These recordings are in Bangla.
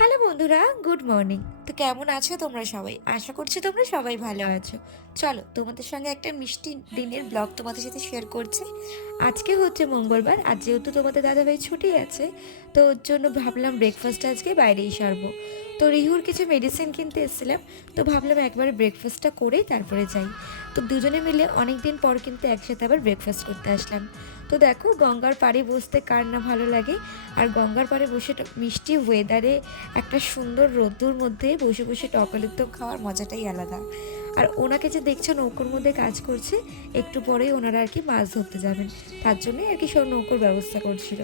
হ্যালো বন্ধুরা, গুড মর্নিং। তো কেমন আছো তোমরা সবাই? আশা করছি তোমরা সবাই ভালো আছো। চলো তোমাদের সঙ্গে একটা মিষ্টি দিনের ব্লগ তোমাদের সাথে শেয়ার করছি। আজকে হচ্ছে মঙ্গলবার, আর যেহেতু তোমাদের দাদাভাই ছুটি আছে, তো ওর জন্য ভাবলাম ব্রেকফাস্ট আজকে বাইরেই সারবো। তো রিহুর কিছু মেডিসিন কিনতে এসেছিলাম, তো ভাবলাম একবারে ব্রেকফাস্টটা করেই তারপরে যাই। তো দুজনে মিলে অনেক দিন পর কিন্তু একসাথে আবার ব্রেকফাস্ট করতে আসলাম। তো দেখো, গঙ্গার পাড়ে বসতে কার না ভালো লাগে। আর গঙ্গার পাড়ে বসে মিষ্টি ওয়েদারে একটা সুন্দর রোদ্দুর মধ্যে বসে বসে টক দম খাওয়ার মজাটাই আলাদা। আর ওনাকে যে দেখছো নৌকোর মধ্যে কাজ করছে, একটু পরেই ওনারা আর কি মাছ ধরতে যাবেন, তার জন্যই আর কি সব নৌকোর ব্যবস্থা করছিল।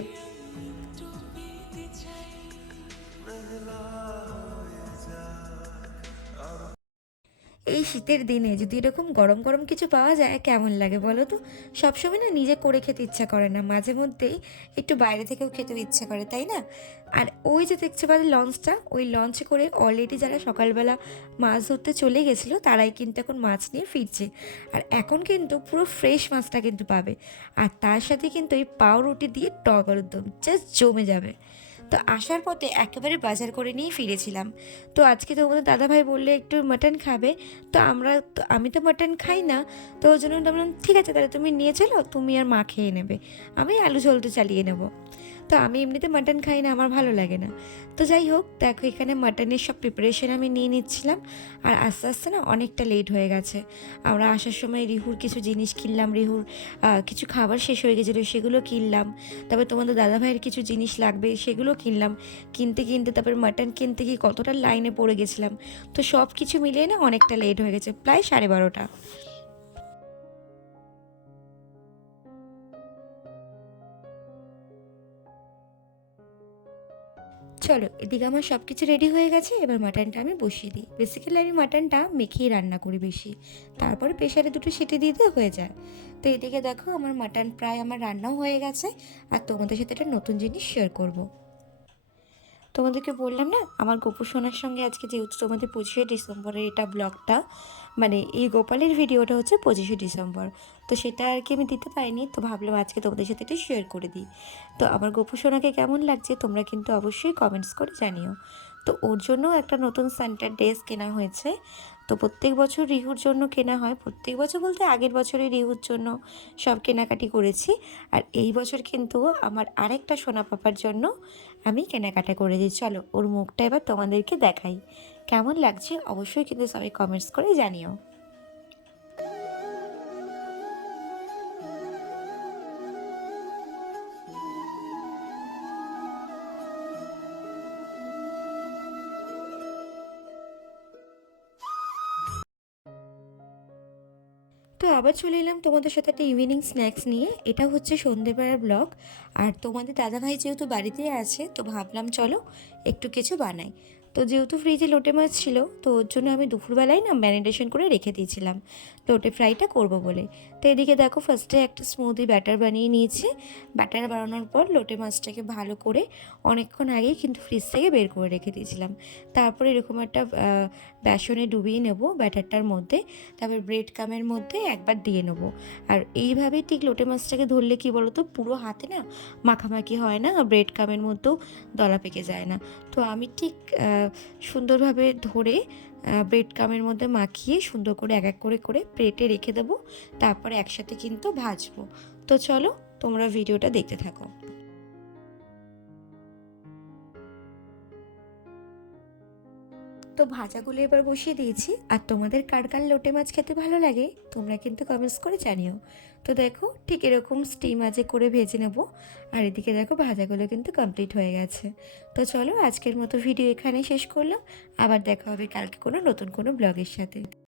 এই শীতের দিনে যদি এরকম গরম গরম কিছু পাওয়া যায় কেমন লাগে বলো তো। সবসময় না নিজে করে খেতে ইচ্ছা করে না, মাঝে মধ্যেই একটু বাইরে থেকেও খেতে ইচ্ছা করে, তাই না? আর ওই যে দেখতে পারে লঞ্চটা, ওই লঞ্চে করে অলরেডি যারা সকালবেলা মাছ ধরতে চলে গেছিলো তারাই কিন্তু এখন মাছ নিয়ে ফিরছে। আর এখন কিন্তু পুরো ফ্রেশ মাছটা কিন্তু পাবে। আর তার সাথে কিন্তু এই পাউরুটি দিয়ে টক আলুর দম জাস্ট জমে যাবে। তো আসার পথে একেবারে বাজার করে নিয়েই ফিরেছিলাম। তো আজকে তোমাদের দাদাভাই বললে একটু মাটন খাবে। তো আমি তো মাটন খাই না। তো ওই জন্য বললাম ঠিক আছে, তাহলে তুমি নিয়ে চলো, তুমি আর মা খেয়ে নেবে, আমি আলু ঝোলটা চালিয়ে নেবো। তো আমি এমনিতে মাটন খাই না, আমার ভালো লাগে না। তো যাই হোক, দেখো এখানে মাটনের সব প্রিপারেশন আমি নিয়ে নিচ্ছিলাম। আর আস্তে আস্তে না অনেকটা লেট হয়ে গেছে। আমরা আসার সময় রিহুর কিছু জিনিস কিনলাম, রিহুর কিছু খাবার শেষ হয়ে গেছিলো, সেগুলো কিনলাম। তারপর তোমাদের দাদাভাইয়ের কিছু জিনিস লাগবে, সেগুলো কিনলাম। কিনতে কিনতে তারপর মাটন কিনতে গিয়ে কতটা লাইনে পড়ে গেছিলাম। তো সব কিছু মিলিয়ে না অনেকটা লেট হয়ে গেছে, প্রায় 12:30। চলো, এদিকে আমার সব কিছু রেডি হয়ে গেছে, এবার মাটনটা আমি বসিয়ে দিই। বেসিক্যালি আমি মাটনটা মেখেই রান্না করি বেশি, তারপরে প্রেশারে দুটো সিটি দিতে হয়ে যায়। তো এদিকে দেখো আমার মাটন প্রায় আমার রান্নাও হয়ে গেছে। আর তোমাদের সাথে একটা নতুন জিনিস শেয়ার করব। তোমাদেরকে বললাম না আমার গোপু সোনার সঙ্গে আজকে, যেহেতু তোমাদের 25শে ডিসেম্বরের এটা ব্লগটা, মানে এই গোপালের ভিডিওটা হচ্ছে 25শে ডিসেম্বর। তো সেটা আর কি আমি দিতে পারিনি, তো ভাবলাম আজকে তোমাদের সাথে এটা শেয়ার করে দিই। তো আমার গোপু সোনাকে কেমন লাগছে তোমরা কিন্তু অবশ্যই কমেন্টস করে জানিও। তো ওর জন্য একটা নতুন সেন্টার ড্রেস কেনা হয়েছে। তো প্রত্যেক বছর রিহুর জন্য কেনা হয়, প্রত্যেক বছর বলতে আগের বছরই রিহুর জন্য সব কেনাকাটি করেছি। আর এই বছর কিন্তু আমার আরেকটা সোনা পাপার জন্য আমি কেনাকাটা করে দিই। চলো ওর মুখটা এবার তোমাদেরকে দেখাই, কেমন লাগছে অবশ্যই কিন্তু সবাই কমেন্টস করে জানিও। তো আবার চলে এলাম তোমাদের সাথে একটা ইভিনিং স্ন্যাক্স নিয়ে। এটা হচ্ছে সন্ধেবেলার ব্লগ। আর তোমাদের দাদাভাই যেহেতু বাড়িতে আছে, তো ভাবলাম চলো একটু কিছু বানাই। তো যেহেতু ফ্রিজে লোটে মাছ ছিল, তো ওর জন্য আমি দুপুরবেলায় না ম্যারিনেশন করে রেখে দিয়েছিলাম লোটে ফ্রাইটা করব বলে। তো এদিকে দেখো ফার্স্টে একটা স্মুদি ব্যাটার বানিয়ে নিয়েছি। ব্যাটার বানানোর পর লোটে মাছটাকে ভালো করে অনেকক্ষণ আগেই কিন্তু ফ্রিজ থেকে বের করে রেখে দিয়েছিলাম। তারপরে এরকম একটা বেসনে ডুবিয়ে নেব ব্যাটারটার মধ্যে, তারপর ব্রেড কামের মধ্যে একবার দিয়ে নেবো। আর এইভাবেই ঠিক লোটে মাছটাকে ধরলে কি বলো তো, পুরো হাতে না মাখামাখি হয় না, ব্রেড কামের মধ্যেও দলা পেকে যায় না। তো আমি ঠিক সুন্দরভাবে ধরে ব্রেড কামের মধ্যে মাখিয়ে সুন্দর করে এক এক করে করে প্লেটে রেখে দেবো। তারপরে একসাথে কিন্তু ভাজবো। তো চলো তোমরা ভিডিওটা দেখতে থাকো। তো ভাজাগুলো এবার বসিয়ে দিয়েছি। আর তোমাদের কার কার লোটে মাছ খেতে ভালো লাগে তোমরা কিন্তু কমেন্টস করে জানিও। তো দেখো ঠিক এরকম স্টিম আজে করে ভেজে নেব। আর এদিকে দেখো ভাজাগুলো কিন্তু কমপ্লিট হয়ে গেছে। তো চলো আজকের মতো ভিডিও এখানেই শেষ করলাম। আবার দেখা হবে কালকে কোনো নতুন কোনো ব্লগের সাথে।